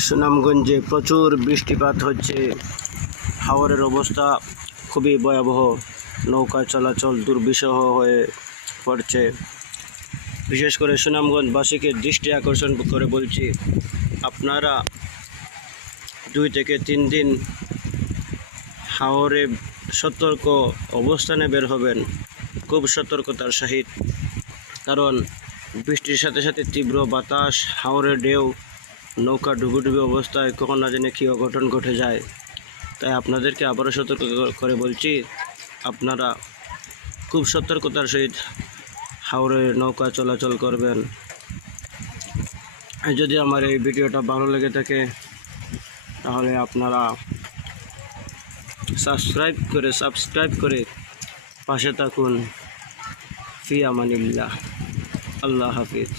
সুনামগঞ্জে প্রচুর বৃষ্টিপাত হচ্ছে। হাওরের অবস্থা খুবই ভয়াবহ, নৌকা চলাচল দুর্বিষহ হয়ে পড়ছে। বিশেষ করে সুনামগঞ্জবাসীকে দৃষ্টি আকর্ষণ করে বলছি, আপনারা 2 থেকে 3 দিন হাওরে সতর্ক অবস্থানে বের হবেন, খুব সতর্কতার সহিত। কারণ বৃষ্টির সাথে সাথে তীব্র বাতাস, হাওরের ঢেউ, নৌকা ডুবুডুবি অবস্থায় কখন না জানি কী অঘটন ঘটে যায়। তাই আপনাদেরকে আবারও সতর্ক করে বলছি, আপনারা খুব সতর্কতার সহিত হাওরে নৌকা চলাচল করবেন। যদি আমার এই ভিডিওটা ভালো লেগে থাকে তাহলে আপনারা সাবস্ক্রাইব করে পাশে থাকুন। ফি আমানিল্লাহ। আল্লাহ হাফিজ।